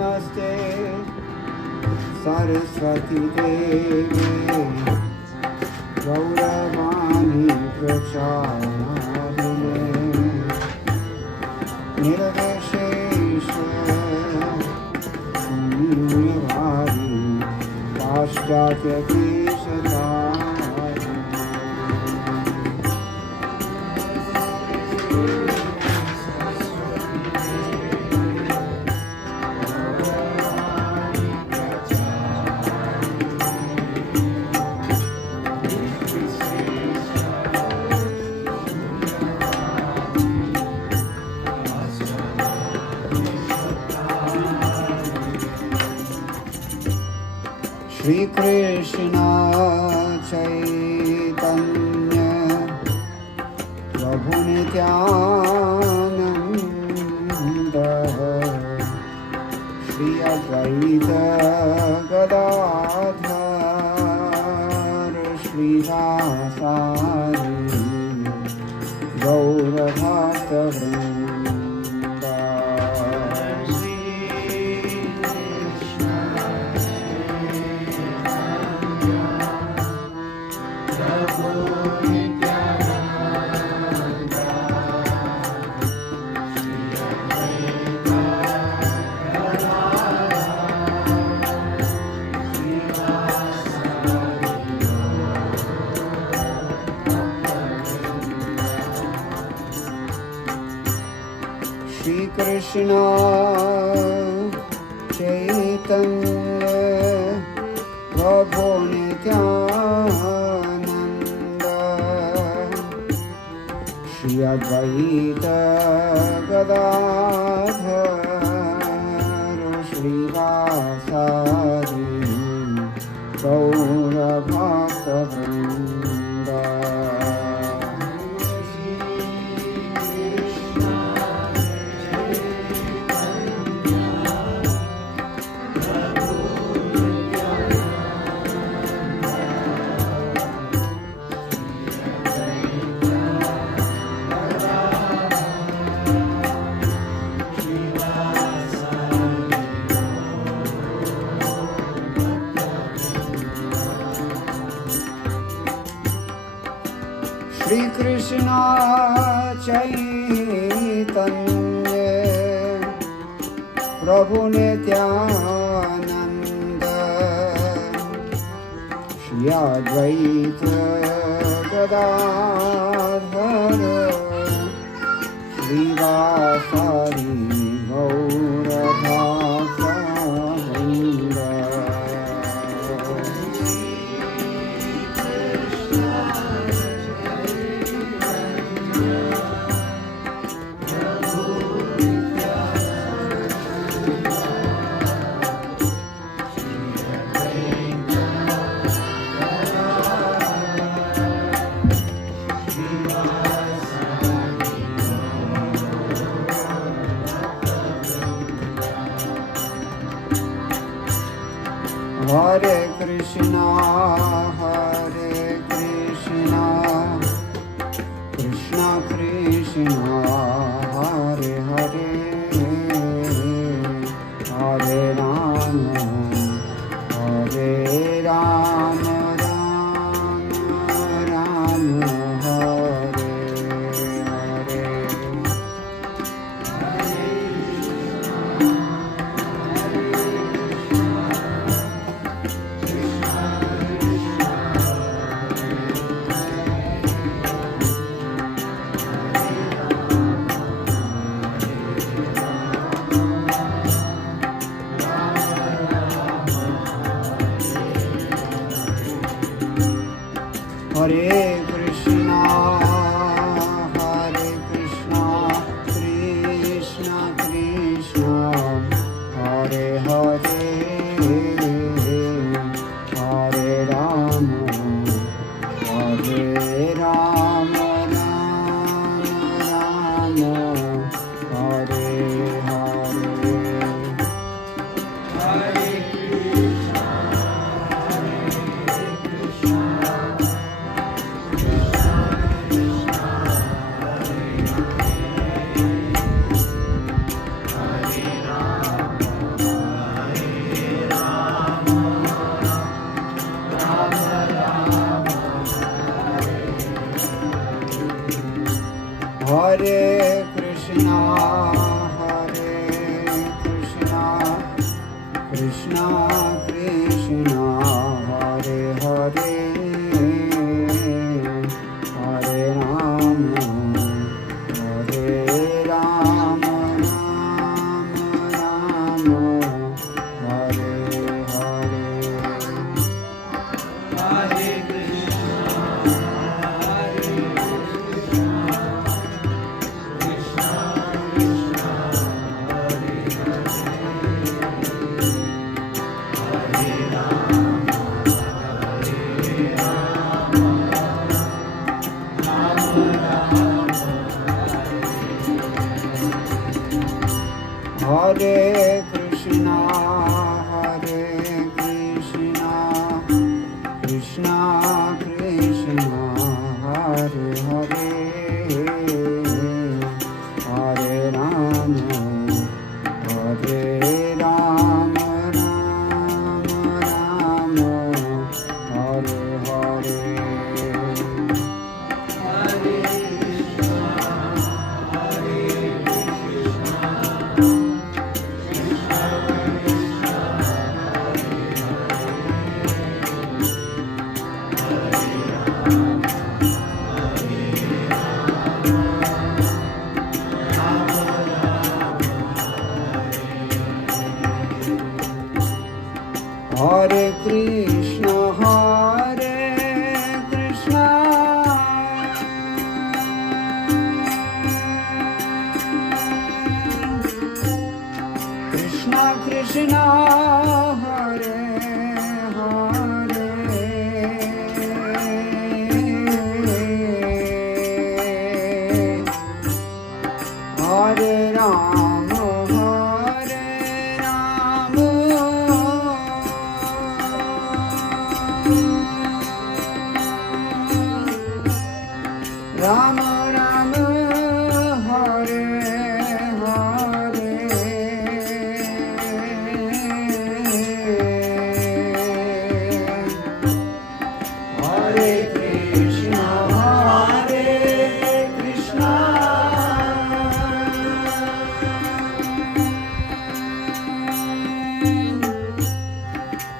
नमस्ते सरस्वती देवे गौरवाणी प्रचारिणे निर्विशेष शून्यवादी पाश्चात्य Shri Krishna Chaitanya Prabhu Nityananda Shri Advaita Gadadhar Shri Vasari Gaura Bhakta Vrinda Shri Krishna Chaitanya Prabhu Nityananda Shri Advaita Gadadhar Shri Vasari Gaura Bhakta Vrinda Shri Krishna Chaitanya Prabhu Nityananda Shri Advaita Gadadhar Shri Vasari Gaura Bhakta Vrinda Hare Krishna, Krishna Krishna, Hare Hare, Hare Rama, Hare Rama, Rama Rama, Hare Hare. Krishna, Hare Krishna, Krishna Krishna, Hare Hare, Hare Rama, Hare Rama, Rama Rama, Hare Hare. Hare Krishna, Hare Krishna, Krishna Krishna, Hare Hare Krishna, Hare Krishna, Krishna Krishna, Hare Hare, Hare Rama, Hare Rama, Rama Rama, Hare Hare. Hare Krishna, Hare Krishna,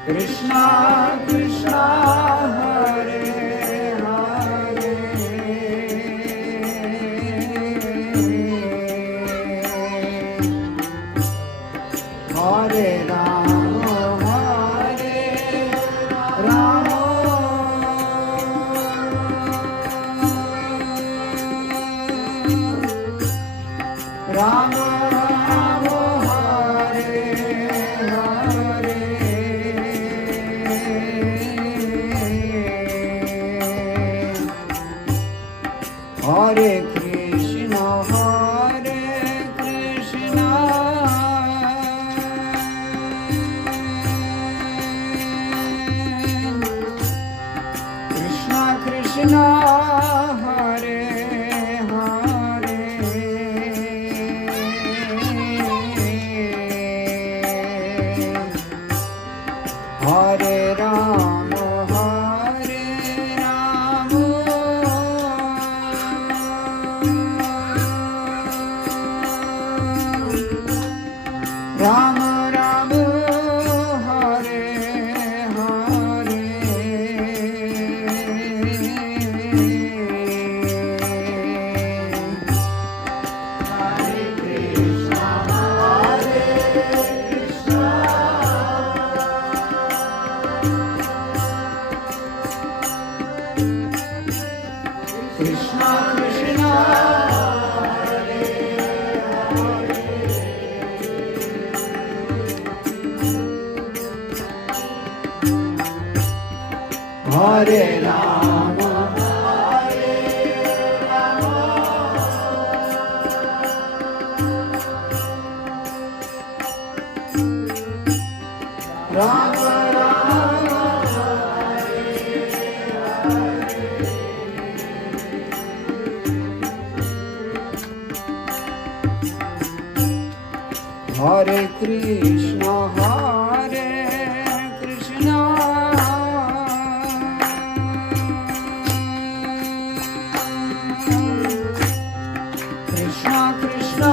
Krishna Krishna, Hare Hare, Hare Rama, Hare Rama, Rama Rama, Hare Hare, Hare Krishna, Hare Krishna, Krishna Krishna, Hare Hare, Hare Rama, Hare Rama, Rama Rama, Hare Hare, Hare Krishna, Hare Krishna, Krishna Krishna, Hare Hare, Hare Rama, Hare Rama, Rama Rama, Hare Hare Rama, Hare Rama, Rama Rama, Hare Krishna, Hare Krishna, Krishna Krishna,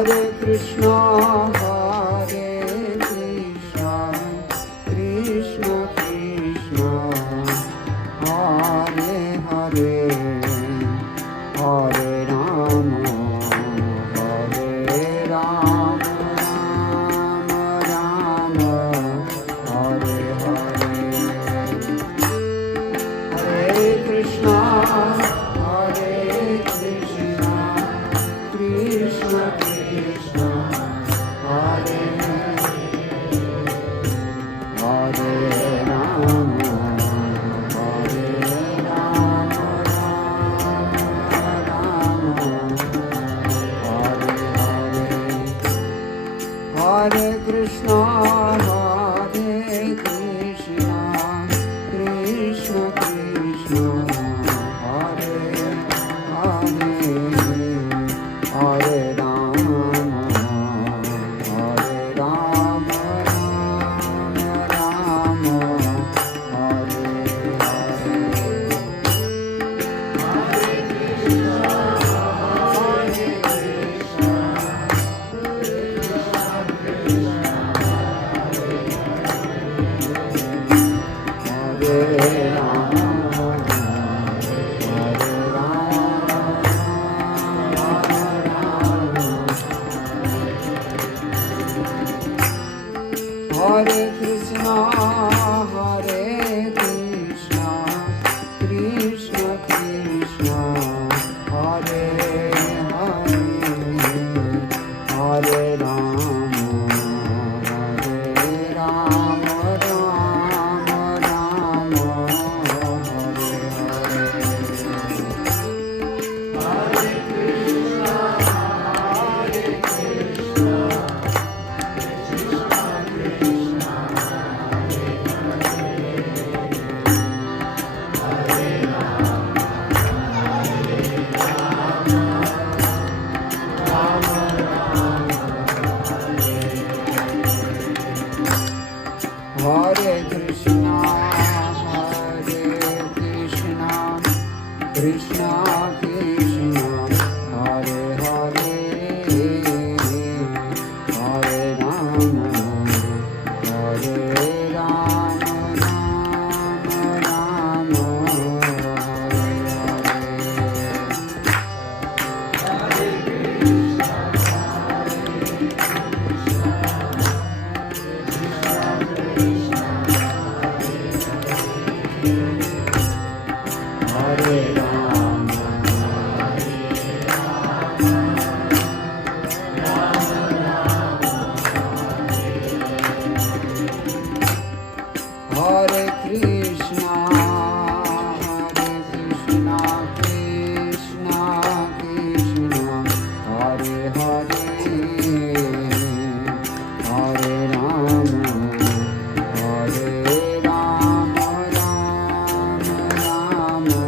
Hare Krishna, Hare Krishna, Krishna Krishna, Hare Hare, Hare Rama, Hare Rama, Rama Rama, Hare Hare. Hare Krishna, Hare Krishna, Krishna Krishna, Hare Hare Rama, Hare Rama, Rama Rama, Hare Hare. Hare Krishna, Hare Krishna, Krishna Krishna, Hare Hare, Hare Rama, Hare Rama, Rama Rama, Hare Hare Rama, Hare Rama, Hare Krishna, Hare Krishna, Krishna Krishna, Hare Hare, Hare Rama, Hare Rama, Rama Rama, Hare Hare Krishna, Hare Krishna, Krishna Krishna, Hare Hare, Hare Rama, Hare Rama, Rama Rama, Hare Hare Rama, Hare Krishna, Hare Krishna, Krishna Krishna, Hare Hare, Hare Rama, Hare Rama, Rama Rama,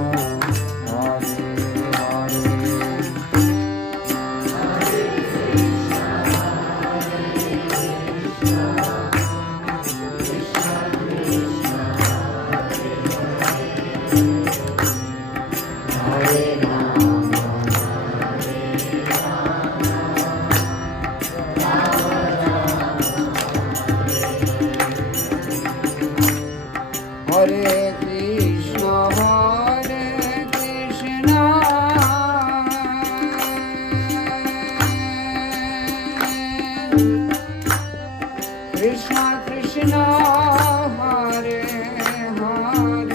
Hare Krishna, Hare Krishna, Krishna Krishna, Hare Hare,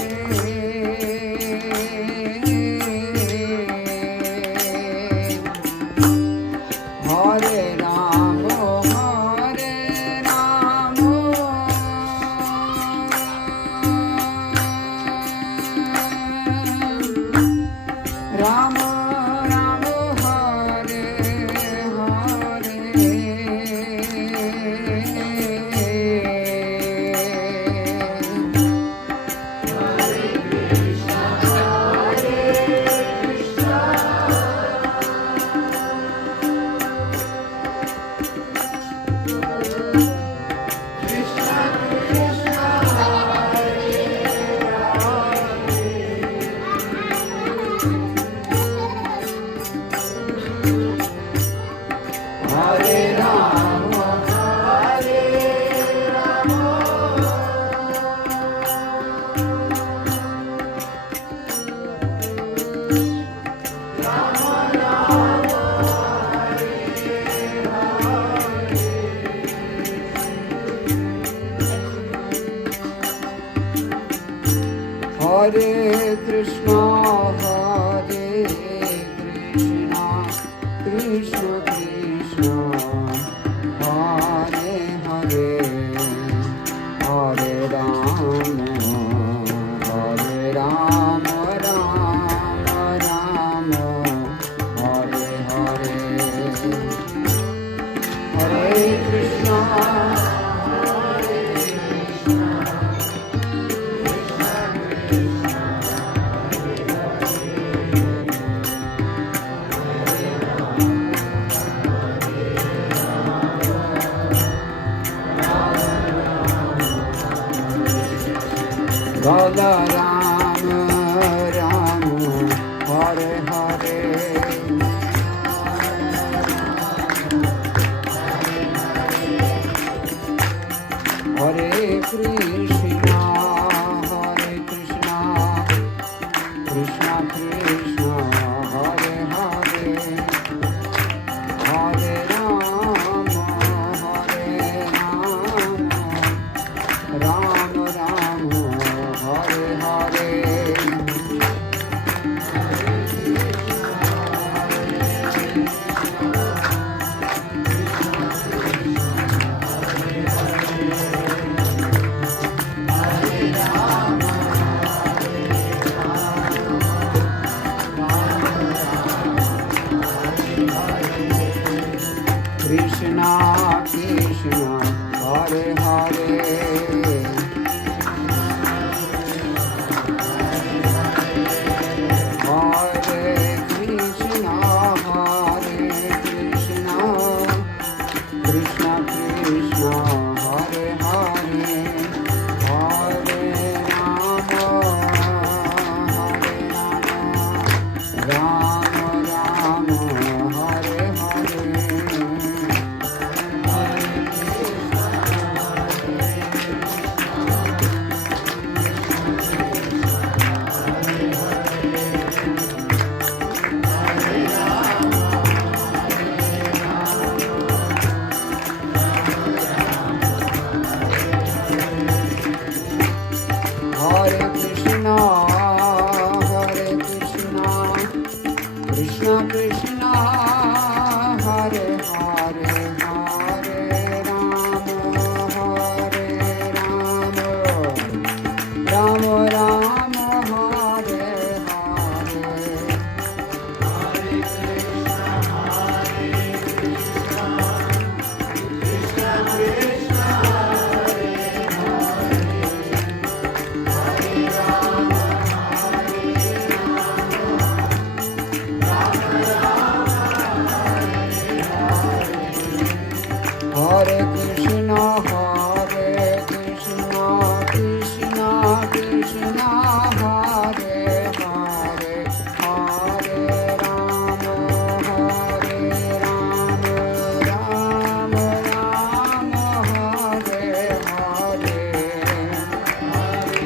Krishna, Krishna Krishna, Hare Hare, Hare Rama, Hare Rama, Rama Rama, Hare Hare, Hare Krishna. Rama Rama Rama Hare Hare, Hare Krishna, Krishna Krishna, Hare Hare, Hare Rama, Rama Rama, Hare Hare. Krishna Krishna, Hare Hare, Hare Krishna, Krishna Krishna, Hare Hare, Hare Rama, Rama Rama, Hare Hare. Hare Krishna, Krishna Krishna, Hare Hare, Hare Rama, Rama Rama, Hare Hare. Hare Krishna, Krishna Krishna, Hare Hare, Hare Rama, Rama Rama, Hare Hare.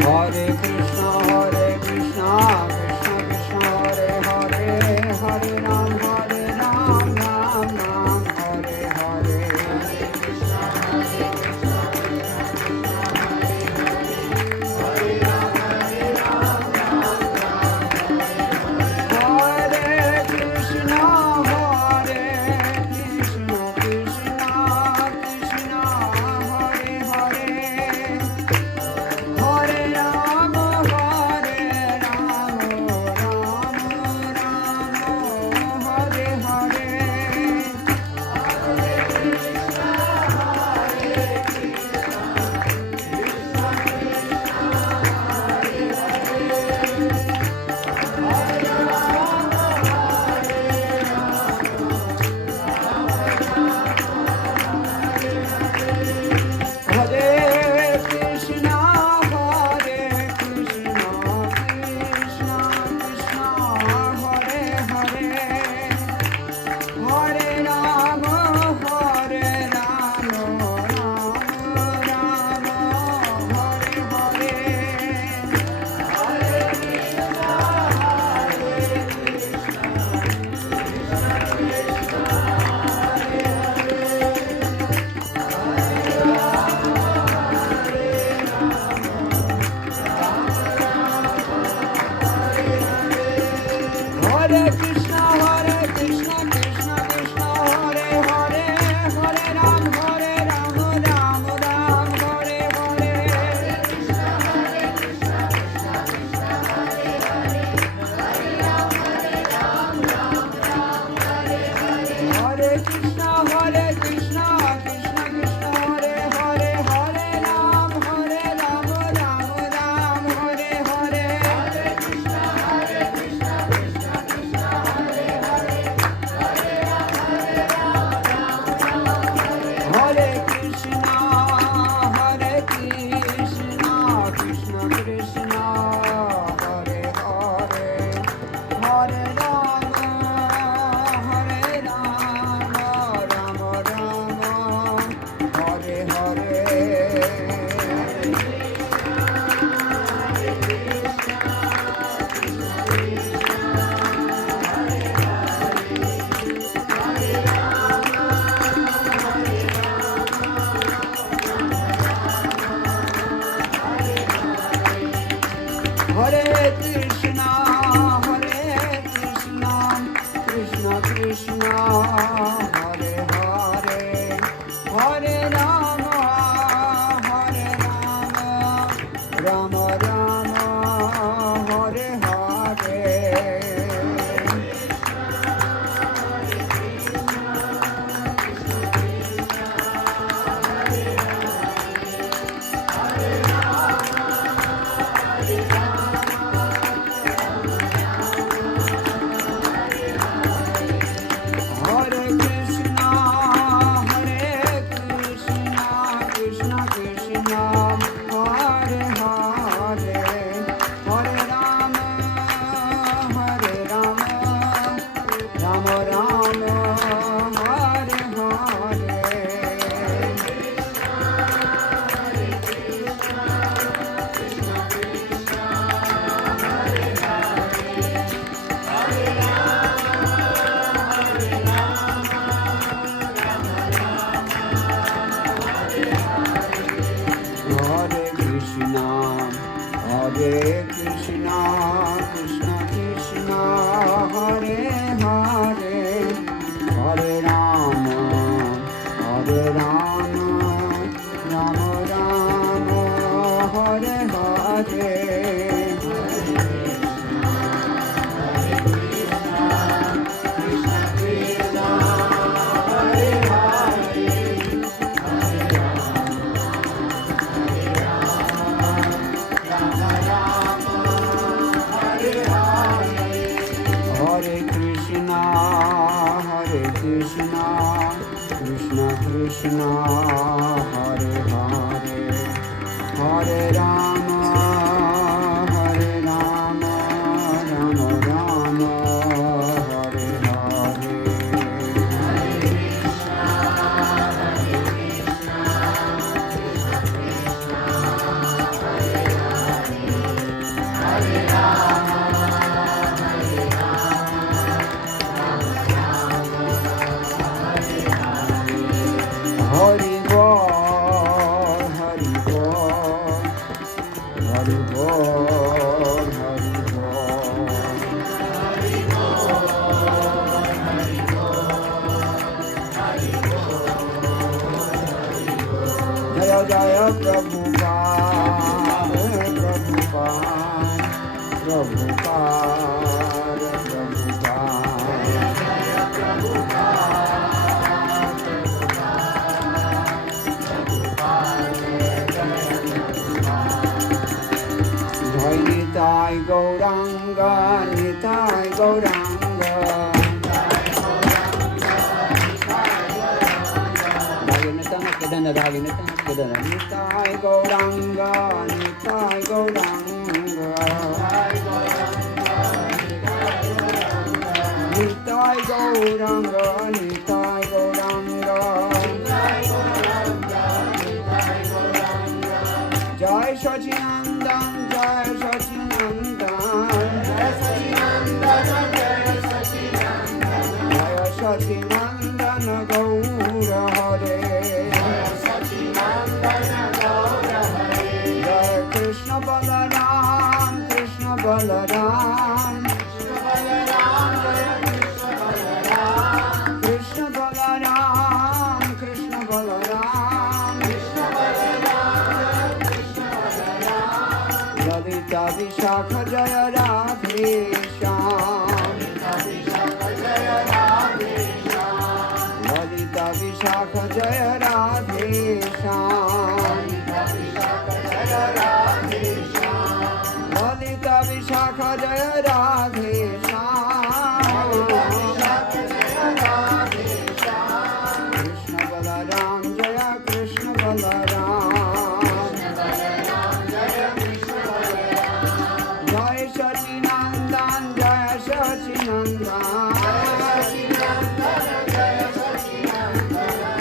Hare Krishna, Krishna Krishna, Hare Hare, Hare Ram, Ram Ram, Hare Hare. Hare Krishna, Krishna Krishna, Hare Hare, Hare Rama, Hare Krishna, Krishna Krishna, Hare Hare, Hare Rama, Rama Rama, Hare Hare. Hare Krishna, Krishna Krishna, Hare Hare, Hare Rama, Rama Rama, Hare Hare. Hare Krishna, Krishna Krishna, Hare Hare, Hare Rama, Rama Rama, Hare Hare. Hare Krishna, Krishna Krishna, Hare Hare, Hare Rama, Rama Rama, Hare Hare. Hari Bol, Hari Bol, Hari Bol, Hari Bol. Jaya Jaya Prabhupada, Jai Nitai Gauranga, Nitai Gauranga. Nitai Gauranga, Nitai Gauranga. Nitai Gauranga, Nitai Gauranga. Jai Sachidananda, Jai Sachidananda. Jai Sachidananda Gaura Hare. Jai Krishna Balaram, Krishna Balaram. Krishna Balaram, Krishna Balaram. Lalita Vishakha Jaya Radhe Shyam. Lalita Vishakha Jaya Radhe Shyam. Lalita Vishakha Jaya Radhe Shyam. Krishna Balaram Jaya Krishna Balaram. Jai Sachidananda, Jai Sachidananda.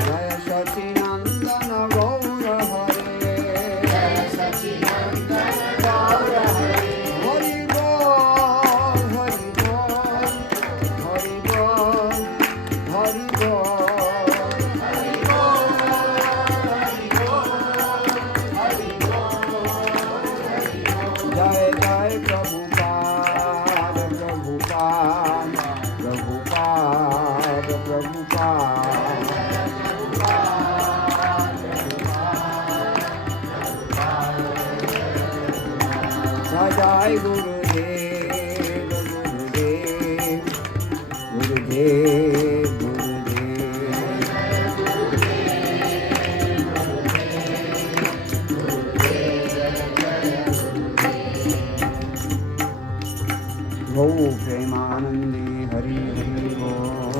Jai Sachidananda Gaura Hare. Hari Bol, જય ગુરુદેવ ગુરુદેવ ગુરુદેવ ગુરુદેવ ગૌ પ્રેમાનંદી હરિ હરિ બોલ